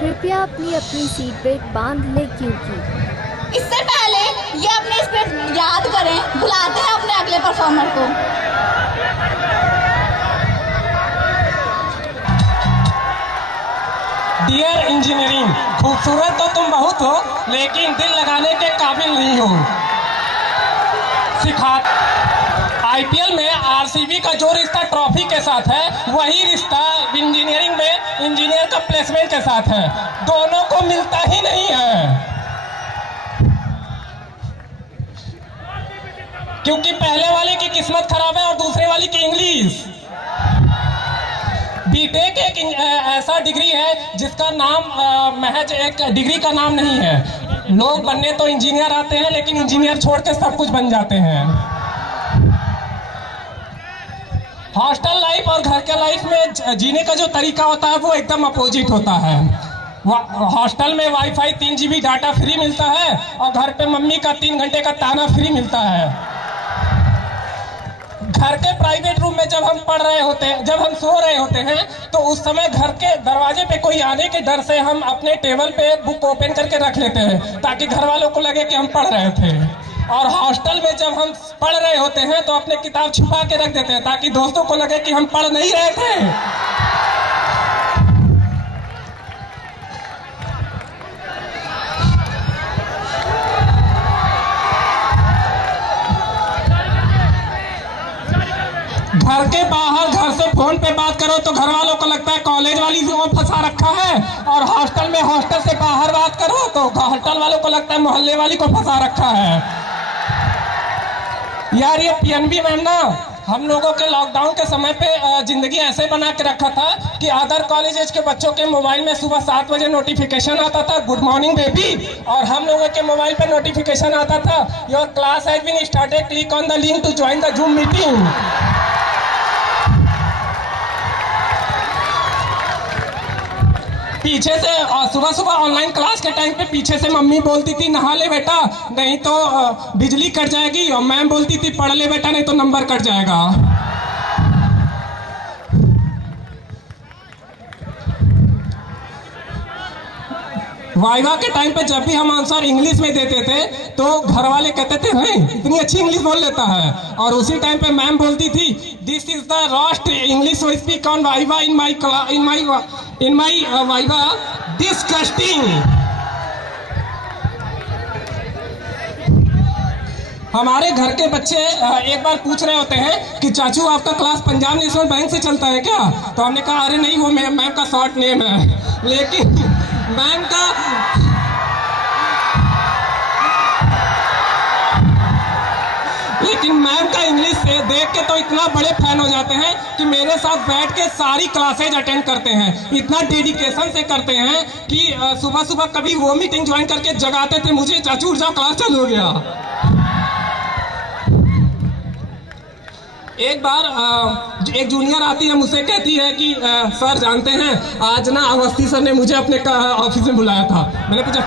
कृपया अपनी अपनी सीट बेल्ट बांध लें क्योंकि इससे पहले ये अपने स्क्रिप्ट याद करें, बुलाते हैं अपने अगले परफॉर्मर को। डियर इंजीनियरिंग, खूबसूरत तो तुम बहुत हो, लेकिन दिल लगाने के काबिल नहीं हो। सिखा आईपीएल में आरसीबी का जो रिश्ता ट्रॉफी के साथ है, वही रिश्ता इंजीनियरिंग में इंजीनियर का प्लेसमेंट के साथ है। दोनों को मिलता ही नहीं है, क्योंकि पहले वाले की किस्मत खराब है और दूसरे वाले की इंग्लिश। बीटेक एक ऐसा डिग्री है जिसका नाम महज एक डिग्री का नाम नहीं है। लोग बनने तो इंजीनियर आते हैं, लेकिन इंजीनियर छोड़ के सब कुछ बन जाते हैं। हॉस्टल लाइफ और घर के लाइफ में जीने का जो तरीका होता है वो एकदम अपोजिट होता है। हॉस्टल में वाईफाई 3 GB डाटा फ्री मिलता है और घर पे मम्मी का 3 घंटे का ताना फ्री मिलता है। घर के प्राइवेट रूम में जब हम पढ़ रहे होते हैं, जब हम सो रहे होते हैं, तो उस समय घर के दरवाजे पे कोई आने के डर से हम अपने टेबल पे बुक ओपन करके रख लेते हैं, ताकि घर वालों को लगे कि हम पढ़ रहे थे। और हॉस्टल में जब हम पढ़ रहे होते हैं तो अपने किताब छुपा के रख देते हैं, ताकि दोस्तों को लगे कि हम पढ़ नहीं रहे थे। घर के बाहर घर से फोन पे बात करो तो घर वालों को लगता है कॉलेज वाली को फंसा रखा है, और हॉस्टल में हॉस्टल से बाहर बात करो तो हॉस्टल वालों को लगता है मोहल्ले वाली को फंसा रखा है। यार ये पीएनबी मैम ना हम लोगों के लॉकडाउन के समय पे जिंदगी ऐसे बना के रखा था कि अदर कॉलेजेस के बच्चों के मोबाइल में सुबह 7 बजे नोटिफिकेशन आता था, गुड मॉर्निंग बेबी, और हम लोगों के मोबाइल पे नोटिफिकेशन आता था, your class has been started, click on the link to join the Zoom meeting. पीछे से सुबह सुबह ऑनलाइन क्लास के टाइम पे पीछे से मम्मी बोलती थी नहा ले बेटा नहीं तो बिजली कट जाएगी, और मैम बोलती थी पढ़ ले बेटा नहीं तो नंबर कट जाएगा। वाइवा के टाइम पे जब भी हम आंसर इंग्लिश में देते थे तो घर वाले कहते थे नहीं इतनी अच्छी इंग्लिश बोल लेता है, और उसी टाइम पे मैम बोलती थी this is the roast English we speak on viva in my viva disgusting. हमारे घर के बच्चे एक बार पूछ रहे होते हैं कि चाचू आपका क्लास पंजाब नेशनल बैंक से चलता है क्या, तो हमने कहा अरे नहीं वो मैम का शॉर्ट नेम है, लेकिन मैम का इंग्लिश से देख के तो इतना बड़े फैन हो जाते हैं कि मेरे साथ बैठ के सारी क्लासेज अटेंड करते हैं, इतना डेडिकेशन से करते हैं कि सुबह सुबह कभी वो मीटिंग ज्वाइन करके जगाते थे मुझे, चाचू उठ जाओ क्लास चालू हो गया। एक बार एक जूनियर आती है मुझसे कहती है कि सर जानते हैं आज ना अवस्थी सर ने मुझे अपने ऑफिस में बुलाया था। मैंने पूछा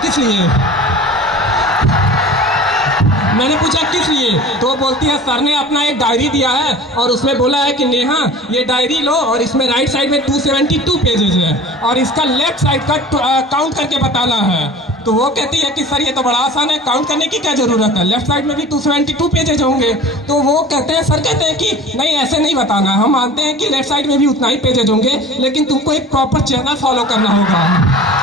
किस लिए, तो वो बोलती है सर ने अपना एक डायरी दिया है और उसमें बोला है कि नेहा ये डायरी लो और इसमें राइट साइड में 272 पेजेज है और इसका लेफ्ट साइड का काउंट करके बताना है। तो वो कहती है कि सर ये तो बड़ा आसान है, काउंट करने की क्या जरूरत है, लेफ्ट साइड में भी 272 पेजेज होंगे। तो वो कहते हैं सर कहते हैं कि नहीं ऐसे नहीं बताना, हम मानते हैं कि लेफ्ट साइड में भी उतना ही पेजेज होंगे, लेकिन तुमको एक प्रॉपर चैनल फॉलो करना होगा।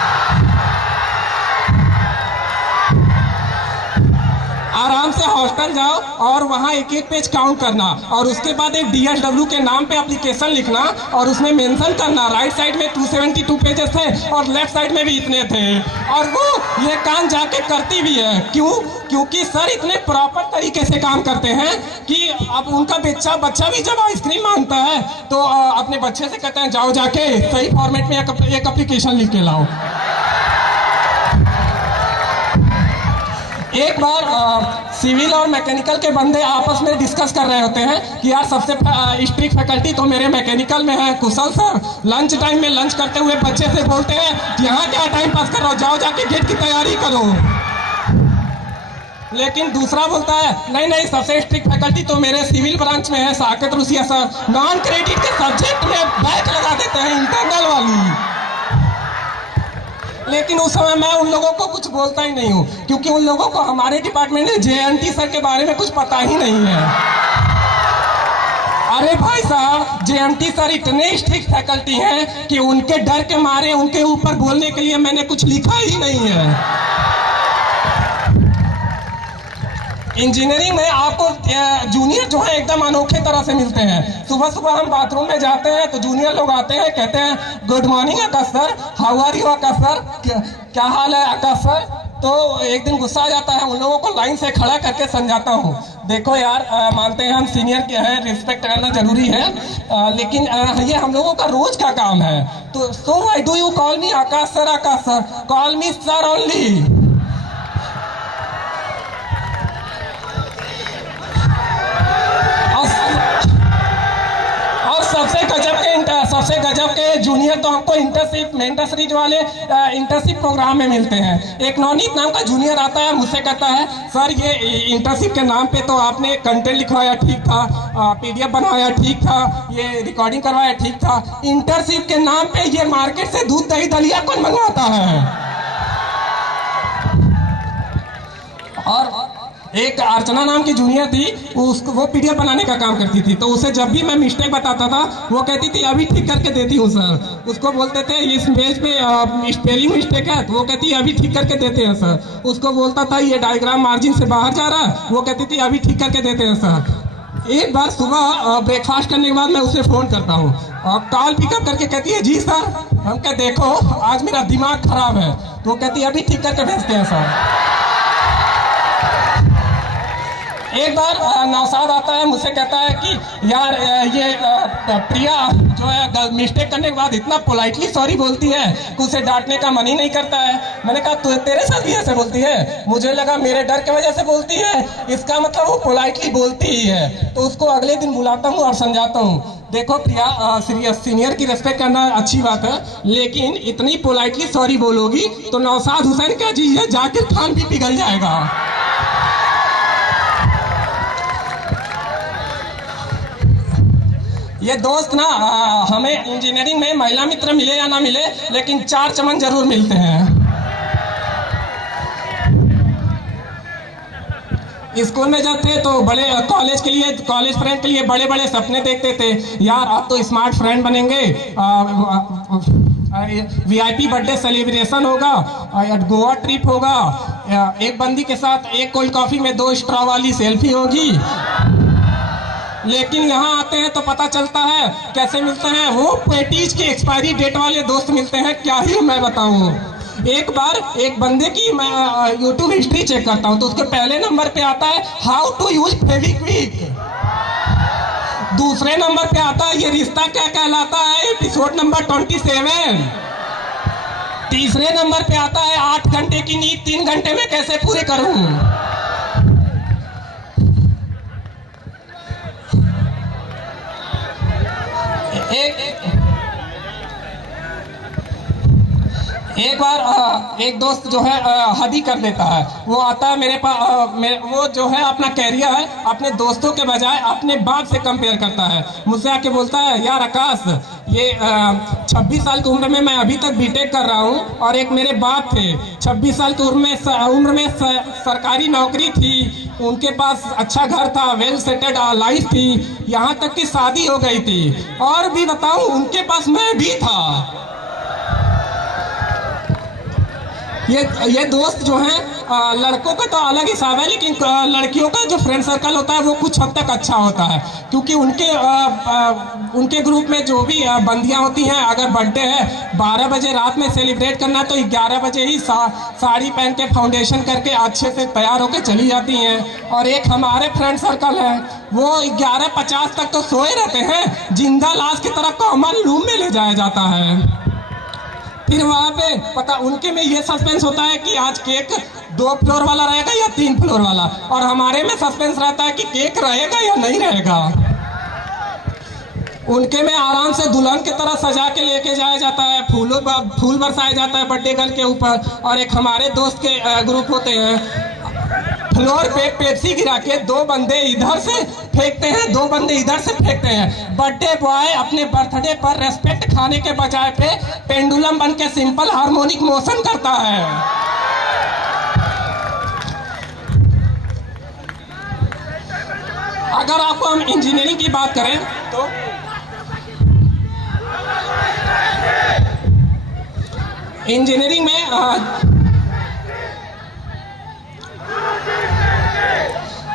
आराम से हॉस्टल जाओ और वहाँ एक एक पेज काउंट करना और उसके बाद एक DSW के नाम पे एप्लीकेशन लिखना और उसमें मेंशन करना राइट साइड में 272 पेजेस थे और लेफ्ट साइड में भी इतने थे, और वो ये काम जाके करती भी है। क्यों? क्योंकि सर इतने प्रॉपर तरीके से काम करते हैं कि अब उनका बच्चा भी जब आइसक्रीम मांगता है तो अपने बच्चे से कहते हैं जाओ जाके सही फॉर्मेट में एक एप्लीकेशन लिख के लाओ। एक बार सिविल और मैकेनिकल के बंदे आपस में डिस्कस कर रहे होते हैं कि यार सबसे स्ट्रिक्ट फैकल्टी तो मेरे मैकेनिकल में है कुशल सर। लंच टाइम में लंच करते हुए बच्चे से बोलते हैं कि यहाँ क्या टाइम पास कर रहे हो, जाओ जाके गेट की तैयारी करो। लेकिन दूसरा बोलता है नहीं सबसे स्ट्रिक्ट फैकल्टी तो मेरे सिविल ब्रांच में है Saket Russia sir, non credit के सब्जेक्ट में बैक लगा देते हैं इंटरनल वाली। लेकिन उस समय मैं उन लोगों को कुछ बोलता ही नहीं हूँ, क्योंकि उन लोगों को हमारे डिपार्टमेंट में JNT सर के बारे में कुछ पता ही नहीं है। अरे भाई साहब, JNT सर इतने स्ट्रिक्ट फैकल्टी हैं कि उनके डर के मारे उनके ऊपर बोलने के लिए मैंने कुछ लिखा ही नहीं है। इंजीनियरिंग में आपको जूनियर जो है एकदम अनोखे तरह से मिलते हैं। सुबह सुबह हम बाथरूम में जाते हैं तो जूनियर लोग आते हैं, कहते हैं good morning Akash sir, how are you Akash sir, क्या हाल है आकाश सर। तो एक दिन गुस्सा आ जाता है, उन लोगों को लाइन से खड़ा करके समझाता हूँ, देखो यार मानते हैं हम सीनियर के हैं, रिस्पेक्ट करना जरूरी है, लेकिन ये हम लोगों का रोज का काम है। तो so why do you call me Akash sir, call me sir only. और सबसे गजब के जूनियर तो हमको इंटर्नशिप वाले इंटर्नशिप प्रोग्राम में मिलते हैं। एक नवनीत नाम का जूनियर आता है, मुझसे कहता है सर ये इंटर्नशिप के नाम पे तो आपने कंटेंट लिखवाया ठीक था, PDF बनवाया ठीक था, ये रिकॉर्डिंग करवाया ठीक था, इंटर्नशिप के नाम पे ये मार्केट से दूध दही दलिया कौन मंगवाता है। और एक अर्चना नाम की जूनियर थी, वो PDF बनाने का काम करती थी, तो उसे जब भी मैं मिस्टेक बताता था वो कहती थी अभी ठीक करके देती हूँ सर। उसको बोलते थे इस पेज पे स्पेलिंग मिस्टेक है, तो वो कहती अभी ठीक करके देते हैं सर। उसको बोलता था ये डायग्राम मार्जिन से बाहर जा रहा है, वो कहती थी अभी ठीक करके देते हैं सर। एक बार सुबह ब्रेकफास्ट करने के बाद मैं उसे फ़ोन करता हूँ और कॉल पिकअप करके कहती है जी सर। हम कहते देखो आज मेरा दिमाग खराब है, तो वो कहती अभी ठीक करके भेजते हैं सर। एक बार नौसाद आता है, मुझसे कहता है कि यार ये प्रिया जो है मिस्टेक करने के बाद इतना पोलाइटली सॉरी बोलती है कि उसे डांटने का मन ही नहीं करता है। मैंने कहा तो तेरे साथ भी ऐसे बोलती है? मुझे लगा मेरे डर की वजह से बोलती है, इसका मतलब वो पोलाइटली बोलती ही है। तो उसको अगले दिन बुलाता हूँ और समझाता हूँ, देखो प्रिया सीनियर की रेस्पेक्ट करना अच्छी बात है, लेकिन इतनी पोलाइटली सॉरी बोलोगी तो नौसाद हुसैन का जी है जाकिर खान भी पिघल जाएगा। ये दोस्त ना हमें इंजीनियरिंग में महिला मित्र मिले या ना मिले, लेकिन 4 चमन जरूर मिलते हैं। स्कूल में जब थे तो बड़े कॉलेज फ्रेंड के लिए बड़े बड़े सपने देखते थे, यार अब तो स्मार्ट फ्रेंड बनेंगे, VIP बर्थडे सेलिब्रेशन होगा, गोवा ट्रिप होगा, एक बंदी के साथ एक कोल्ड कॉफी में 2 स्ट्रॉ वाली सेल्फी होगी। लेकिन यहाँ आते हैं तो पता चलता है कैसे मिलते हैं, वो पेटीज की एक्सपायरी डेट वाले दोस्त मिलते हैं। क्या ही मैं बताऊँ, एक बार एक बंदे की मैं YouTube हिस्ट्री चेक करता हूँ तो उसके पहले नंबर पे आता है हाउ टू यूज फेविक्विक, दूसरे नंबर पे आता है ये रिश्ता क्या कहलाता है एपिसोड नंबर 27, तीसरे नंबर पे आता है 8 घंटे की नींद 3 घंटे में कैसे पूरे करूँ। एक बार एक दोस्त जो है हद ही कर देता है, वो आता है मेरे पास, वो जो है अपना कैरियर है अपने दोस्तों के बजाय अपने बाप से कंपेयर करता है। मुझसे आके बोलता है यार आकाश ये 26 साल की उम्र में मैं अभी तक बीटेक कर रहा हूँ और एक मेरे बाप थे 26 साल की उम्र में सरकारी नौकरी थी, उनके पास अच्छा घर था, वेल सेटेड लाइफ थी, यहाँ तक कि शादी हो गई थी, और भी बताऊँ उनके पास मैं भी था। ये दोस्त जो हैं लड़कों का तो अलग हिसाब है, लेकिन लड़कियों का जो फ्रेंड सर्कल होता है वो कुछ हद तक अच्छा होता है, क्योंकि उनके ग्रुप में जो भी बंदियां होती हैं, अगर बर्थडे है 12 बजे रात में सेलिब्रेट करना तो 11 बजे ही साड़ी पहन के फाउंडेशन करके अच्छे से तैयार होकर चली जाती हैं। और एक हमारे फ्रेंड सर्कल है वो 11:50 तक तो सोए रहते हैं, जिंदा लाश की तरह कॉमन रूम में ले जाया जाता है। फिर वहाँ पे पता उनके में ये सस्पेंस होता है कि आज केक 2 फ्लोर वाला रहेगा या 3 फ्लोर वाला, और हमारे में सस्पेंस रहता है कि केक रहेगा या नहीं रहेगा। उनके में आराम से दुल्हन की तरह सजा के लेके जाया जाता है, फूल बरसाया जाता है बर्थडे गर्ल के ऊपर। और एक हमारे दोस्त के ग्रुप होते हैं फ्लोर पे पेप्सी गिरा के 2 बंदे इधर से फेंकते हैं, 2 बंदे इधर से फेंकते हैं। बर्थडे बॉय अपने बर्थडे पर रेस्पेक्ट खाने के बजाय पे पेंडुलम बन के सिंपल हार्मोनिक मोशन करता है। अगर आपको हम इंजीनियरिंग की बात करें तो इंजीनियरिंग में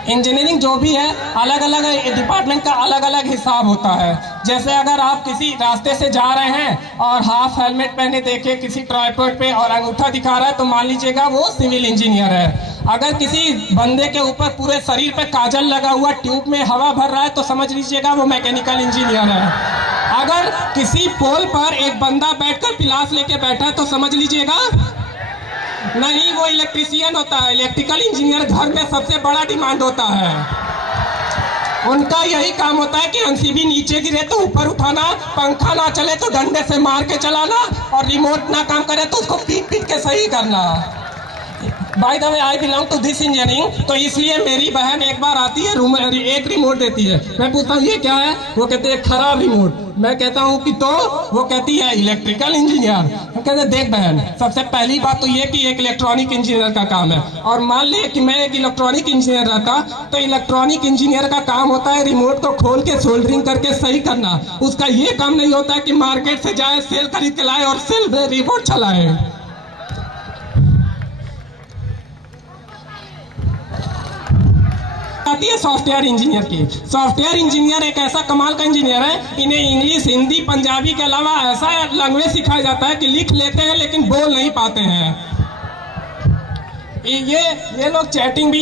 इंजीनियरिंग जो भी है अलग अलग डिपार्टमेंट का अलग अलग हिसाब होता है। जैसे अगर आप किसी रास्ते से जा रहे हैं और हाफ हेलमेट पहने देखे किसी ट्राइपॉड पे और अंगूठा दिखा रहा है तो मान लीजिएगा वो सिविल इंजीनियर है। अगर किसी बंदे के ऊपर पूरे शरीर पे काजल लगा हुआ ट्यूब में हवा भर रहा है तो समझ लीजिएगा वो मैकेनिकल इंजीनियर है। अगर किसी पोल पर एक बंदा बैठकर पिलास लेके बैठा है तो समझ लीजिएगा नहीं, वो इलेक्ट्रीशियन होता है। इलेक्ट्रिकल इंजीनियर घर में सबसे बड़ा डिमांड होता है। उनका यही काम होता है कि एमसीबी नीचे गिरे तो ऊपर उठाना, पंखा ना चले तो डंडे से मार के चलाना और रिमोट ना काम करे तो उसको पीट पीट के सही करना। By the way I belong to this engineering, तो इसलिए मेरी बहन एक बार आती है रूम एक रिमोट देती है। मैं पूछता हूँ ये क्या है, वो कहते हैं खराब रिमोट। मैं कहता हूँ कि तो वो कहती है इलेक्ट्रिकल इंजीनियर। हम कहते हैं देख बहन, सबसे पहली बात तो ये कि एक इलेक्ट्रॉनिक इंजीनियर का काम है, और मान ले कि मैं एक इलेक्ट्रॉनिक इंजीनियर रहता तो इलेक्ट्रॉनिक इंजीनियर का काम होता है रिमोट को खोल के सोल्डरिंग करके सही करना। उसका ये काम नहीं होता है कि मार्केट से जाए सेल खरीद के लाए और सेल में रिमोट चलाए। आती है सॉफ्टवेयर इंजीनियर की। सॉफ्टवेयर इंजीनियर एक ऐसा कमाल का इंजीनियर है, इन्हें इंग्लिश, हिंदी, पंजाबी के अलावा ऐसा लैंग्वेज सिखाया जाता है कि लिख लेते हैं लेकिन बोल नहीं पाते हैं। ये लोग चैटिंग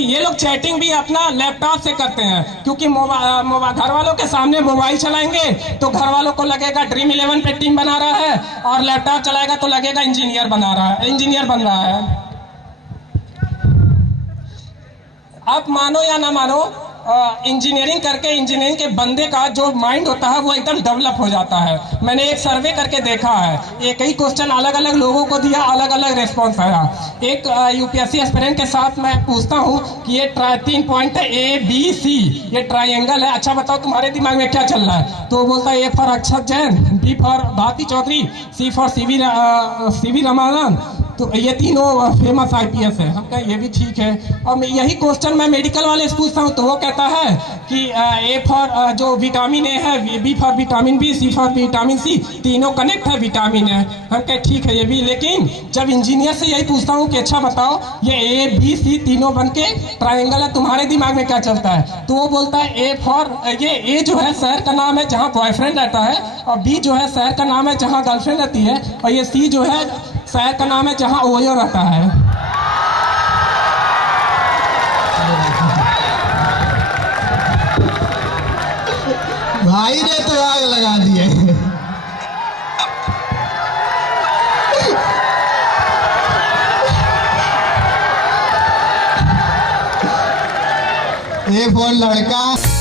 भी अपना लैपटॉप से करते हैं, क्योंकि घर वालों के सामने मोबाइल चलाएंगे तो घर वालों को लगेगा ड्रीम 11 पे टीम बना रहा है, और लैपटॉप चलाएगा तो लगेगा इंजीनियर बन रहा है। आप मानो या ना मानो, इंजीनियरिंग करके इंजीनियरिंग के बंदे का जो माइंड होता है वो एकदम डेवलप हो जाता है। मैंने एक सर्वे करके देखा है, एक ही क्वेश्चन अलग अलग लोगों को दिया, अलग अलग रिस्पॉन्स आया। एक यूपीएससी एस्पिरेंट के साथ मैं पूछता हूँ कि ये 3 पॉइंट है ABC, ये ट्राइंगल है, अच्छा बताओ तुम्हारे दिमाग में क्या चल रहा है? तो वो बोलता है A for Akshat Jain, B for Bharti Chaudhary, C for CV Ramanand. तो ये तीनों फेमस IPS है। हम कहें ये भी ठीक है। और यही क्वेश्चन मैं मेडिकल वाले से पूछता हूँ तो वो कहता है कि A फॉर जो विटामिन A है, B for vitamin B, C for vitamin C, तीनों कनेक्ट है विटामिन है। हम कहें ठीक है ये भी, लेकिन जब इंजीनियर से यही पूछता हूँ कि अच्छा बताओ ये A B C तीनों बन के ट्राइंगल है, तुम्हारे दिमाग में क्या चलता है? तो वो बोलता है A फॉर, ये A जो है शहर का नाम है जहाँ बॉयफ्रेंड रहता है, और B जो है शहर का नाम है जहाँ गर्लफ्रेंड रहती है, और ये C जो है शहर का नाम है जहाँ ओयो रहता है। भाई ने तो आग लगा दी है। ए फॉर लड़का।